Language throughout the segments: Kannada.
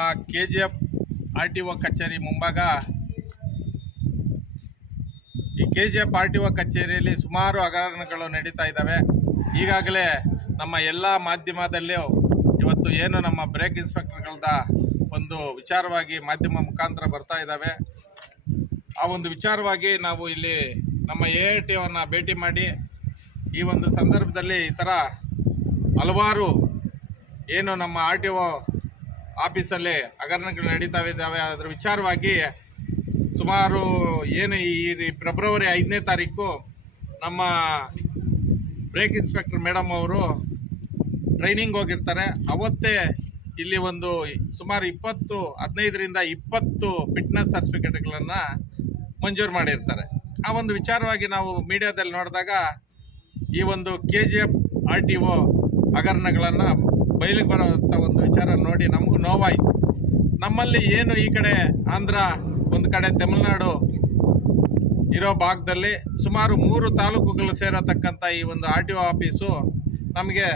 ನಮ್ಮ KGF RTO ಕಚೇರಿ ಮುಂಭಾಗ ಈ KGF RTO ಕಚೇರಿಯಲ್ಲಿ ಸುಮಾರು ಹಗರಣಗಳು ನಡೀತಾ ಇದ್ದಾವೆ. ಈಗಾಗಲೇ ನಮ್ಮ ಎಲ್ಲ ಮಾಧ್ಯಮದಲ್ಲೂ ಇವತ್ತು ಏನು ನಮ್ಮ ಬ್ರೇಕ್ ಇನ್ಸ್ಪೆಕ್ಟರ್ಗಳದ ಒಂದು ವಿಚಾರವಾಗಿ ಮಾಧ್ಯಮ ಮುಖಾಂತರ ಬರ್ತಾ ಇದ್ದಾವೆ. ಆ ಒಂದು ವಿಚಾರವಾಗಿ ನಾವು ಇಲ್ಲಿ ನಮ್ಮ ARTOವನ್ನು ಭೇಟಿ ಮಾಡಿ ಈ ಒಂದು ಸಂದರ್ಭದಲ್ಲಿ ಈ ಥರ ಹಲವಾರು ಏನು ನಮ್ಮ RTO ಆಫೀಸಲ್ಲಿ ಹಗರಣಗಳು ನಡೀತಾ ಇದ್ದಾವೆ. ಅದರ ವಿಚಾರವಾಗಿ ಸುಮಾರು ಏನು ಈ ಫೆಬ್ರವರಿ 5ನೇ ತಾರೀಕು ನಮ್ಮ ಬ್ರೇಕ್ ಇನ್ಸ್ಪೆಕ್ಟರ್ ಮೇಡಮ್ ಅವರು ಟ್ರೈನಿಂಗ್ ಹೋಗಿರ್ತಾರೆ. ಅವತ್ತೇ ಇಲ್ಲಿ ಒಂದು ಸುಮಾರು 15ರಿಂದ 20 ಫಿಟ್ನೆಸ್ ಸರ್ಟಿಫಿಕೇಟ್ಗಳನ್ನು ಮಂಜೂರು ಮಾಡಿರ್ತಾರೆ. ಆ ಒಂದು ವಿಚಾರವಾಗಿ ನಾವು ಮೀಡಿಯಾದಲ್ಲಿ ನೋಡಿದಾಗ ಈ ಒಂದು KGF RTO ಹಗರಣಗಳನ್ನು ಬಯಲಿಗೆ ಬರೋಂಥ ಒಂದು ವಿಚಾರ ನೋಡಿ ನಮಗೂ ನೋವಾಯಿತು. ನಮ್ಮಲ್ಲಿ ಏನು ಈ ಕಡೆ ಆಂಧ್ರ, ಒಂದು ಕಡೆ ತಮಿಳುನಾಡು ಇರೋ ಭಾಗದಲ್ಲಿ ಸುಮಾರು 3 ತಾಲೂಕುಗಳು ಸೇರತಕ್ಕಂಥ ಈ ಒಂದು RTO ಆಫೀಸು ನಮಗೆ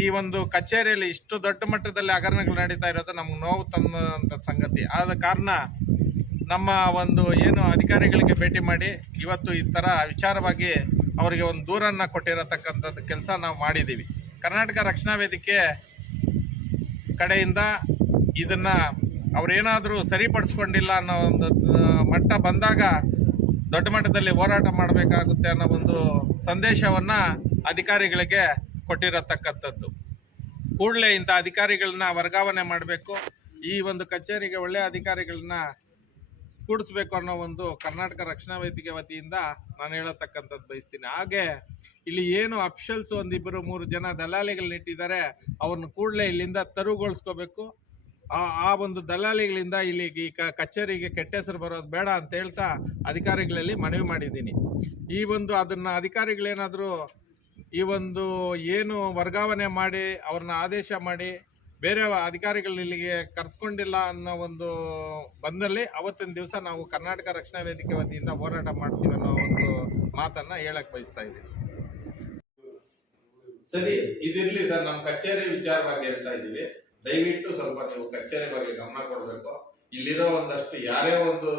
ಈ ಒಂದು ಕಚೇರಿಯಲ್ಲಿ ಇಷ್ಟು ದೊಡ್ಡ ಮಟ್ಟದಲ್ಲಿ ಹಗರಣಗಳು ನಡೀತಾ ಇರೋದು ನಮ್ಗೆ ನೋವು ತಂದಂಥ ಸಂಗತಿ. ಆದ ಕಾರಣ ನಮ್ಮ ಒಂದು ಏನು ಅಧಿಕಾರಿಗಳಿಗೆ ಭೇಟಿ ಮಾಡಿ ಇವತ್ತು ಈ ಥರ ವಿಚಾರವಾಗಿ ಅವರಿಗೆ ಒಂದು ದೂರನ್ನು ಕೊಟ್ಟಿರತಕ್ಕಂಥದ್ದು ಕೆಲಸ ನಾವು ಮಾಡಿದ್ದೀವಿ. ಕರ್ನಾಟಕ ರಕ್ಷಣಾ ವೇದಿಕೆ ಕಡೆಯಿಂದ ಇದನ್ನು ಅವರೇನಾದರೂ ಸರಿಪಡಿಸ್ಕೊಂಡಿಲ್ಲ ಅನ್ನೋ ಒಂದು ಮಟ್ಟ ಬಂದಾಗ ದೊಡ್ಡ ಮಟ್ಟದಲ್ಲಿ ಹೋರಾಟ ಮಾಡಬೇಕಾಗುತ್ತೆ ಅನ್ನೋ ಒಂದು ಸಂದೇಶವನ್ನು ಅಧಿಕಾರಿಗಳಿಗೆ ಕೊಟ್ಟಿರತಕ್ಕಂಥದ್ದು. ಕೂಡಲೇ ಇಂಥ ಅಧಿಕಾರಿಗಳನ್ನ ವರ್ಗಾವಣೆ ಮಾಡಬೇಕು, ಈ ಒಂದು ಕಚೇರಿಗೆ ಒಳ್ಳೆಯ ಅಧಿಕಾರಿಗಳನ್ನ ಕೂಡಿಸ್ಬೇಕು ಅನ್ನೋ ಒಂದು ಕರ್ನಾಟಕ ರಕ್ಷಣಾ ವೇದಿಕೆ ವತಿಯಿಂದ ನಾನು ಹೇಳತಕ್ಕಂಥದ್ದು ಬಯಸ್ತೀನಿ. ಹಾಗೆ ಇಲ್ಲಿ ಏನು ಅಫಿಷಿಯಲ್ಸ್ 1-2-3 ಜನ ದಲ್ಲಾಳಿಗಳನ್ನ ಇಟ್ಟಿದ್ದಾರೆ, ಅವ್ರನ್ನ ಕೂಡಲೇ ಇಲ್ಲಿಂದ ತೆರವುಗೊಳಿಸ್ಕೋಬೇಕು. ಆ ಒಂದು ದಲ್ಲಾಳಿಗಳಿಂದ ಇಲ್ಲಿ ಈ ಕಚೇರಿಗೆ ಕೆಟ್ಟ ಹೆಸರು ಬರೋದು ಬೇಡ ಅಂತ ಹೇಳ್ತಾ ಅಧಿಕಾರಿಗಳಲ್ಲಿ ಮನವಿ ಮಾಡಿದ್ದೀನಿ. ಈ ಒಂದು ಅದನ್ನು ಅಧಿಕಾರಿಗಳೇನಾದರೂ ಈ ಒಂದು ಏನು ವರ್ಗಾವಣೆ ಮಾಡಿ ಅವ್ರನ್ನ ಆದೇಶ ಮಾಡಿ ಬೇರೆ ಅಧಿಕಾರಿಗಳನ್ನ ಇಲ್ಲಿಗೆ ಕರೆಸ್ಕೊಂಡಿಲ್ಲ ಅನ್ನೋ ಒಂದು ಬಂದಲ್ಲಿ ಅವತ್ತಿನ ದಿವಸ ನಾವು ಕರ್ನಾಟಕ ರಕ್ಷಣಾ ವೇದಿಕೆ ವತಿಯಿಂದ ಹೋರಾಟ ಮಾಡ್ತೀವಿ ಅನ್ನೋ ಒಂದು ಮಾತನ್ನ ಹೇಳಕ್ ಬಯಸ್ತಾ ಇದ್ದೀನಿ. ಸರಿ, ಇದಿರ್ಲಿ ಸರ್, ನಮ್ಮ ಕಚೇರಿ ವಿಚಾರವಾಗಿ ಹೇಳ್ತಾ ಇದ್ದೀವಿ. ದಯವಿಟ್ಟು ಸ್ವಲ್ಪ ನೀವು ಕಚೇರಿ ಬಗ್ಗೆ ಗಮನ ಕೊಡಬೇಕು. ಇಲ್ಲಿರೋ ಒಂದಷ್ಟು ಯಾರೇ ಒಂದು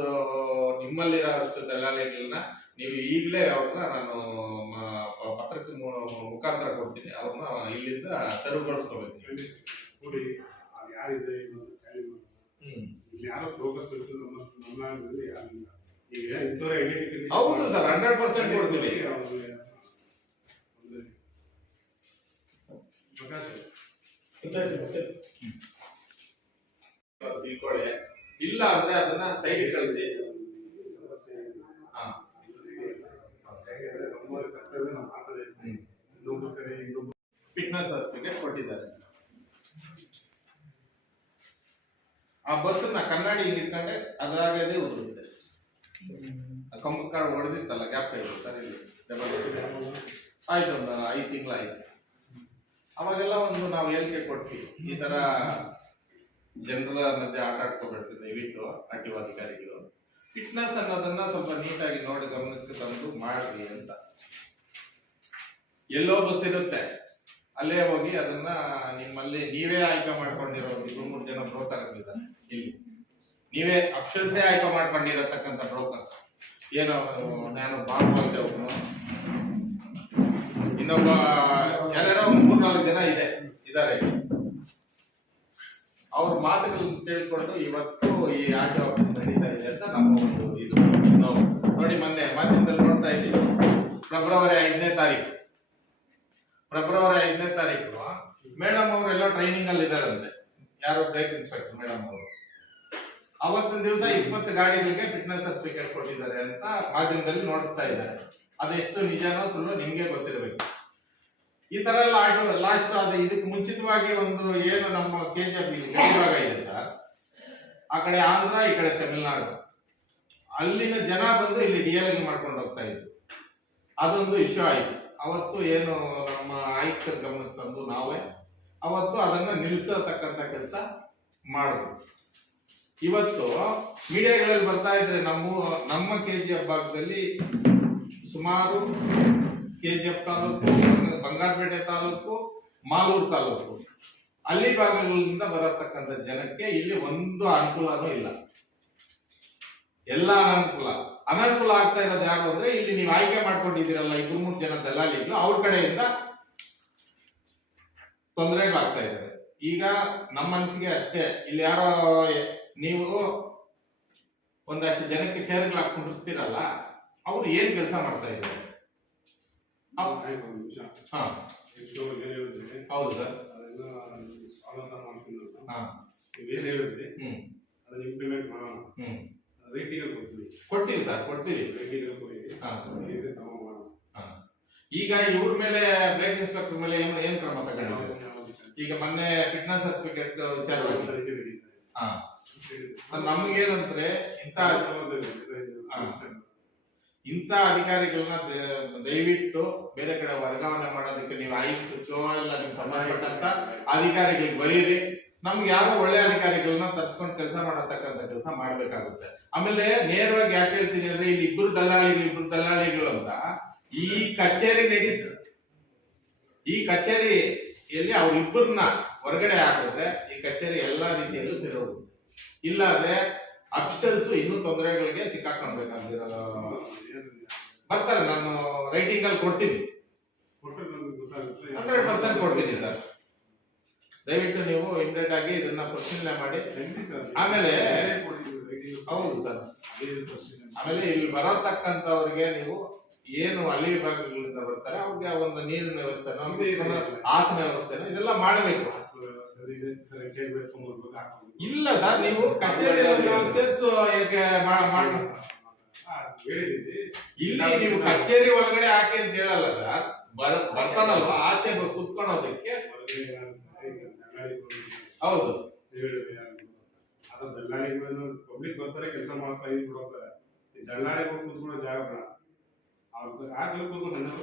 ನಿಮ್ಮಲ್ಲಿರೋ ಅಷ್ಟು ದಲ್ಲಾಳಿಗಳನ್ನ ನೀವು ಈಗಲೇ ಅವ್ರನ್ನ ನಾನು ಪತ್ರಕ್ಕೆ ಮುಖಾಂತರ ಕೊಡ್ತೀನಿ, ಅವ್ರನ್ನ ಇಲ್ಲಿಂದ ತೆರವುಗೊಳಿಸ್ಕೋಬೇಕು. ಹೌದು ಸರ್, 100% ಕೊಡ್ತೀವಿ. ತಿಳ್ಕೊಳ್ಳಿ, ಇಲ್ಲ ಅಂದ್ರೆ ಅದನ್ನ ಸೈಡ್ ಕಳಿಸಿ. ಫಿಟ್ನೆಸ್ ಸರ್ಟಿಫಿಕೇಟ್ ಕೊಟ್ಟಿದ್ದಾರೆ. ಆ ಬಸ್ಸನ್ನ ಕನ್ನಡಿ ಇಟ್ಕೊಂಡೆ ಅದ್ರಾಗದೇ ಉದುರುತ್ತೆ. ಕಂಬ ಕಾಳು ಹೊಡೆದಿತ್ತಲ್ಲ, ಗ್ಯಾಪ್ ಆಯ್ತು ಸರ್. ಇಲ್ಲಿ ಆಯ್ತು, ಒಂದು 5 ತಿಂಗಳಾಯ್ತು. ಅವಾಗೆಲ್ಲ ಒಂದು ನಾವು ಹೇಳಿಕೆ ಕೊಡ್ತೀವಿ, ಈ ತರ ಜನರ ಮಧ್ಯೆ ಆಟ ಆಡ್ಕೋಬೇಡ್ರಿ ದಯವಿಟ್ಟು RTO ಅಧಿಕಾರಿಗಳು. ಫಿಟ್ನೆಸ್ ಅನ್ನೋದನ್ನ ಸ್ವಲ್ಪ ನೀಟಾಗಿ ನೋಡಿ ಗಮನಕ್ಕೆ ತಂದು ಮಾಡ್ರಿ ಅಂತ. ಎಲ್ಲೋ ಬಸ್ ಇರುತ್ತೆ, ಅಲ್ಲೇ ಹೋಗಿ ಅದನ್ನ ನಿಮ್ಮಲ್ಲಿ ನೀವೇ ಆಯ್ಕೆ ಮಾಡ್ಕೊಂಡಿರೋ 2-3 ಜನ ಬ್ರೋಕರ್ಗಳಿದ್ದಾರೆ. ಇಲ್ಲಿ ನೀವೇ ಅಫಿಷಿಯಲ್ಸೇ ಆಯ್ಕೆ ಮಾಡ್ಕೊಂಡಿರತಕ್ಕಂಥ ಬ್ರೋಕರ್ಸ್. ಏನೋ ನಾನು ಬಾಬು ಅಂತ ಒಬ್ಬನು, ಇನ್ನೊಬ್ಬ ಯಾರ್ಯಾರೋ 3-4 ಜನ ಇದ್ದಾರೆ. ಅವ್ರ ಮಾತುಗಳನ್ನು ಕೇಳಿಕೊಂಡು ಇವತ್ತು ಈ RTO ಆಫೀಸ್ ನಡೀತಾ ಇದೆ ಅಂತ ನಮ್ಮ ಒಂದು ಇದು ನೋಡಿ. ಮೊನ್ನೆ ಮಾಧ್ಯಮದಲ್ಲಿ ನೋಡ್ತಾ ಇದ್ದೀವಿ, ಫೆಬ್ರವರಿ 5ನೇ ತಾರೀಕು ಮೇಡಮ್ ಅವರೆಲ್ಲ ಟ್ರೈನಿಂಗ್ ಅಲ್ಲಿ ಇದಾರಂತೆ. ಯಾರು ಬ್ರೇಕ್ ಇನ್ಸ್ಪೆಕ್ಟರ್ ಮೇಡಮ್ ಅವರು ಅವತ್ತಿನ ದಿವಸ 20 ಗಾಡಿಗಳಿಗೆ ಫಿಟ್ನೆಸ್ ಸರ್ಟಿಫಿಕೇಟ್ ಕೊಟ್ಟಿದ್ದಾರೆ ಅಂತ ಮಾಧ್ಯಮದಲ್ಲಿ ನೋಡಿಸ್ತಾ ಇದ್ದಾರೆ. ಅದೆಷ್ಟು ನಿಜನೋ ಸುಳ್ಳು ನಿಮ್ಗೆ ಗೊತ್ತಿರಬೇಕು. ಈ ತರ ಎಲ್ಲ ಲಾಸ್ಟ್ ಅದು ಇದಕ್ಕೆ ಮುಂಚಿತವಾಗಿ ಒಂದು ಏನು ನಮ್ಮ KGF ಭಾಗ ಇದೆ ಸರ್, ಆ ಕಡೆ ಆಂಧ್ರ, ಈ ಕಡೆ ತಮಿಳುನಾಡು, ಅಲ್ಲಿನ ಜನ ಬಂದು ಇಲ್ಲಿ DL ಮಾಡ್ಕೊಂಡು ಹೋಗ್ತಾ ಇದ್ರು. ಅದೊಂದು ಇಶ್ಯೂ ಆಯ್ತು. ಅವತ್ತು ಏನು ನಮ್ಮ ಆಯುಕ್ತರ ಗಮನಕ್ಕೆ ತಂದು ನಾವೇ ಅವತ್ತು ಅದನ್ನ ನಿಲ್ಲಿಸತಕ್ಕಂಥ ಕೆಲಸ ಮಾಡಿದ್ರು. ಇವತ್ತು ಮೀಡಿಯಾಗಳಲ್ಲಿ ಬರ್ತಾ ಇದ್ರೆ ನಮ್ಮ KGF ಭಾಗದಲ್ಲಿ ಸುಮಾರು KGF ತಾಲೂಕು, ಬಂಗಾರಪೇಟೆ ತಾಲೂಕು, ಮಾಲೂರು ತಾಲೂಕು ಹಳ್ಳಿ ಭಾಗಗಳಿಂದ ಬರತಕ್ಕಂಥ ಜನಕ್ಕೆ ಇಲ್ಲಿ ಒಂದು ಅನುಕೂಲನೂ ಇಲ್ಲ, ಎಲ್ಲ ಅನನುಕೂಲ ಆಗ್ತಾ ಇರೋದು ಯಾರು ಅಂದ್ರೆ ಇಲ್ಲಿ ನೀವು ಆಯ್ಕೆ ಮಾಡ್ಕೊಂಡಿದ್ದೀರಲ್ಲ 2-3 ಜನ ದಲ್ಲಾಳಿಗಳು, ಅವ್ರ ಕಡೆಯಿಂದ ತೊಂದರೆಗಳಾಗ್ತಾ ಇದ್ದಾರೆ. ಈಗ ನಮ್ಮ ಮನಸ್ಸಿಗೆ ಅಷ್ಟೇ, ಇಲ್ಲಿ ಯಾರೋ ನೀವು ಒಂದಷ್ಟು ಜನಕ್ಕೆ ಚೇರ್ಗಳು ಹಾಕೊಂಡಿರ್ತೀರಲ್ಲ, ಅವ್ರು ಏನ್ ಕೆಲಸ ಮಾಡ್ತಾ ಇದ್ದಾರೆ? ಹೌದು ಸರ್, ಇಂಪ್ಲಿಮೆಂಟ್ ಮಾಡೋಣ. ಕೊಡ್ತೀವಿ ಸರ್, ಕೊಡ್ತೀವಿ. ಈಗ ಇವ್ರ ಮೇಲೆ ಬ್ರೇಕ್ ಇನ್ಸ್ಪೆಕ್ಟರ್ ಮೇಲೆ ಏನ್ ಕ್ರಮ ತಗೊಂಡಿದ್ದಾರೆ? ಈಗ ಮೊನ್ನೆ ಫಿಟ್ನೆಸ್ ಸರ್ಟಿಫಿಕೇಟ್ ವಿಚಾರವಾಗಿ ನಮ್ಗೇನಂದ್ರೆ ಇಂಥ ಅಧಿಕಾರಿಗಳನ್ನ ದಯವಿಟ್ಟು ಬೇರೆ ಕಡೆ ವರ್ಗಾವಣೆ ಮಾಡೋದಕ್ಕೆ ನೀವು ಆಯುಕ್ತಕ್ಕೋ ಇಲ್ಲ ನಿಮ್ಗೆ ಸಂಬಂಧಪಟ್ಟಂತ ಅಧಿಕಾರಿಗಳಿಗೆ ಬರೀರಿ. ನಮ್ಗೆ ಯಾರೋ ಒಳ್ಳೆ ಅಧಿಕಾರಿಗಳನ್ನ ತರ್ಸ್ಕೊಂಡು ಕೆಲಸ ಮಾಡತಕ್ಕಂಥ ಕೆಲಸ ಮಾಡ್ಬೇಕಾಗುತ್ತೆ. ಆಮೇಲೆ ನೇರವಾಗಿ ಯಾಕೆ ಹೇಳ್ತೀನಿ ಅಂದ್ರೆ ಇಲ್ಲಿ ಇಬ್ರು ದಲ್ಲಾಳಿಗಳು ಅಂತ ಈ ಕಚೇರಿಯಲ್ಲಿ ಅವ್ರಿಬ್ಬರನ್ನ ಹೊರಗಡೆ ಹಾಕಿದ್ರೆ ಈ ಕಚೇರಿ ಎಲ್ಲಾ ರೀತಿಯಲ್ಲೂ ಸರಿ ಹೋಗುತ್ತೆ. ಇಲ್ಲಾಂದ್ರೆ ಅಫಿಷಿಯಲ್ಸ್ ಇನ್ನೂ ತೊಂದರೆಗಳಿಗೆ ಸಿಕ್ಕಾಕೊಂಡ್ಬೇಕಾಗಿರೋ ಬರ್ತಾರೆ. ನಾನು ರೈಟಿಂಗ್ ಅಲ್ಲಿ ಕೊಡ್ತೀನಿ, 100% ಕೊಡ್ತೀನಿ ಸರ್. ದಯವಿಟ್ಟು ನೀವು ಇಮಿಡಿಯೇಟ್ ಆಗಿ ಇದನ್ನ ಪರಿಶೀಲನೆ ಮಾಡಿ. ಆಮೇಲೆ ಹೌದು ಸರ್, ಆಮೇಲೆ ಇಲ್ಲಿ ಬರತಕ್ಕಂಥವ್ರಿಗೆ ನೀವು ಏನು ಹಳ್ಳಿ ಭಾಗಗಳಿಂದ ಬರ್ತಾರೆ ಅವ್ರಿಗೆ ಒಂದು ನೀರಿನ ವ್ಯವಸ್ಥೆ, ಆಸನ ವ್ಯವಸ್ಥೆ ಇದೆಲ್ಲ ಮಾಡಬೇಕು. ಇಲ್ಲ ಸರ್, ನೀವು ಇಲ್ಲಿ ನೀವು ಕಚೇರಿ ಒಳಗಡೆ ಹಾಕಿ ಅಂತ ಹೇಳಲ್ಲ ಸರ್. ಬರ್ತಾನಲ್ವಾ ಆಚೆ ಕುತ್ಕೊಳ್ಳೋದಕ್ಕೆ. ಹೌದು, ದಲ್ಲಾಳಿಗಳು ಪಬ್ಲಿಕ್ ಬರ್ತಾರೆ, ಕೆಲಸ ಮಾಡ್ತಾ ಇದ್ಬಿಡ್ತಾರೆ. ದಲ್ಲಾಳಿಗಳು ಕೂತ್ಕೊಳ್ಳೋ ಜಾಗ ಬೇಡ,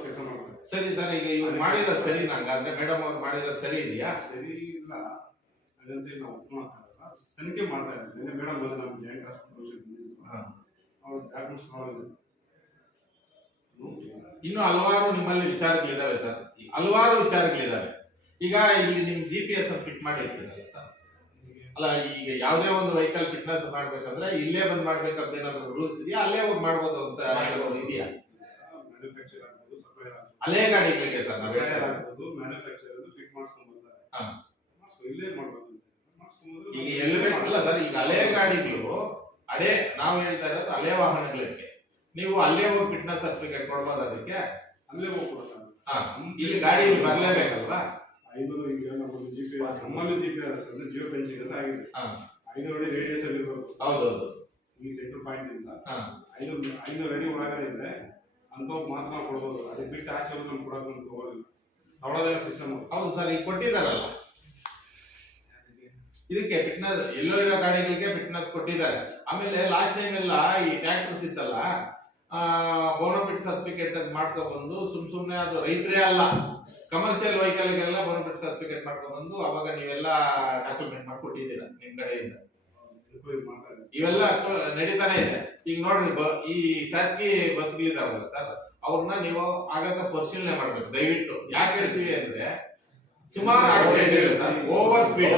ಕೆಲಸ ಮಾಡ್ತಾರೆ. ಸರಿ ಸರ್, ಈಗ ಇವ್ರು ಮಾಡಿರೋ ಸರಿ ನಂಗಾದ್ರೆ ಮೇಡಮ್ ಅವ್ರು ಮಾಡಿರೋ ಸರಿ ಇದೆಯಾ? ಸರಿ ಇಲ್ಲ, ಅದಂತ ನಾವು ಒಪ್ಕೊಳ್ಳೋಕ್ಕಾಗಲ್ಲ. ತನಿಖೆ ಮಾಡ್ತಾ ಇದ್ದಾರೆ. ಮೇಡಮ್ ಬಂದು ನಮ್ಮ ಜಾಯಿಂಟ್ ಅವ್ರ ಡಾಕ್ಯುಮೆಂಟ್ಸ್ ನೋಡಿದ್ರು. ಇನ್ನು ಹಲವಾರು ನಿಮ್ಮಲ್ಲಿ ವಿಚಾರಗಳಿದಾವೆ ಸರ್, ಹಲವಾರು ವಿಚಾರಗಳಿದಾವೆ. ಈಗ ಇಲ್ಲಿ ನಿಮ್ GPS ಫಿಟ್ ಮಾಡಿರ್ತೀರಲ್ಲ ಸರ್, ಅಲ್ಲ ಈಗ ಯಾವುದೇ ಒಂದು ವೆಹಿಕಲ್ ಫಿಟ್ನೆಸ್ ಮಾಡ್ಬೇಕಂದ್ರೆ ಇಲ್ಲೇ ಬಂದ್ ಮಾಡ್ಬೇಕಂತ ಏನಾದ್ರು ರೂಲ್ಸ್ ಇದೆಯಾ? ಅಲ್ಲೇ ಹೋಗಿ ಮಾಡ್ಬೋದು ಅಂತ ಇದೆಯಾ? ಹಳೆ ಗಾಡಿಗಳಿಗೆ ಸರ್ ಈಗ ಎಲ್ಲಿ ಬೇಕಲ್ಲ ಸರ್. ಈಗ ಹಳೆ ಗಾಡಿಗಳು ನಾವು ಹೇಳ್ತಾ ಇರೋದು ಹಳೆ ವಾಹನಗಳಿಗೆ ನೀವು ಅಲ್ಲೇ ಹೋಗಿ ಫಿಟ್ನೆಸ್ ಸರ್ಟಿಫಿಕೇಟ್ ಕೊಡ್ಬೋದು. ಅದಕ್ಕೆ ಅಲ್ಲೇ ಹೋಗ್ಕೊಡ್ತಾರೆ. ಇಲ್ಲಿ ಗಾಡಿ ಬರ್ಲೇಬೇಕಲ್ವಾ? 500 ಈಗ ನಮ್ಮಲ್ಲಿ GPS ಅಂದ್ರೆ ಜಿಯೋ ಫೆನ್ಸಿಂಗ್ ಅಂತ ಆಗಿದೆ. 500 ಅಡಿ ರೇಡಿಯಸ್ ಅಲ್ಲಿ ಇರಬೇಕು. ಹೌದೌದು. ಈ ಸೆಂಟರ್ ಪಾಯಿಂಟ್ ಇಂದ 500 ಅಡಿ ಒಳಗಡೆ ಇದ್ರೆ ಅಂತವ್ ಮಾತ್ರ ಕೊಡ್ಬೋದು. ಅದಕ್ಕೆ ಬಿಟ್ಟು ಆಚೆ ನಮ್ಗೆ ಕೊಡೋಕೆ ನಮ್ಗೆ ತಗೊಳ್ಳಿಲ್ಲ. ತಗೊಳ್ಳೋದೇ ಸಿಸ್ಟಮ್. ಹೌದು ಸರ್, ಈಗ ಕೊಟ್ಟಿದ್ದಾರಲ್ಲ ಇದಕ್ಕೆ ಫಿಟ್ನೆಸ್, ಎಲ್ಲೋ ಇರೋ ಗಾಡಿಗಳಿಗೆ ಫಿಟ್ನೆಸ್ ಕೊಟ್ಟಿದ್ದಾರೆ. ಆಮೇಲೆ ಲಾಸ್ಟ್ ಟೈಮ್ ಎಲ್ಲ ಈ ಟ್ರ್ಯಾಕ್ಟರ್ಸ್ ಇತ್ತಲ್ಲ, ಬೋನಫಿಟ್ ಸರ್ಟಿಫಿಕೇಟ್ ಅಂತ ಮಾಡ್ಕೊಬಂದು ಸುಮ್ನೆ ಅದು ರೈತರೇ ಅಲ್ಲ ಕಮರ್ಷಿಯಲ್ ವೆಹಿಕಲ್ಗೆಲ್ಲ ಬೋನಫಿಟ್ ಸರ್ಟಿಫಿಕೇಟ್ ಮಾಡ್ಕೊಬಂದು ಅವಾಗ ನೀವೆಲ್ಲ ಡಾಕ್ಯುಮೆಂಟ್ ಮಾಡ್ಕೊಟ್ಟಿದ್ದೀರಾ ನಿಮ್ ಕಡೆಯಿಂದ. ಇವೆಲ್ಲ ನಡೀತಾನೆ ಇದೆ. ಈಗ ನೋಡ್ರಿ, ಈ ಶಾಸಕಿ ಬಸ್ಗಳಿದಾವಲ್ಲ ಸರ್, ಅವ್ರನ್ನ ನೀವು ಆಗಾಗ ಪರಿಶೀಲನೆ ಮಾಡ್ಬೇಕು ದಯವಿಟ್ಟು. ಯಾಕೆ ಹೇಳ್ತೀವಿ ಅಂದ್ರೆ ಸುಮಾರು ಆಕ್ಸಿಡೆಂಟ್ ಸರ್, ಓವರ್ ಸ್ಪೀಡ್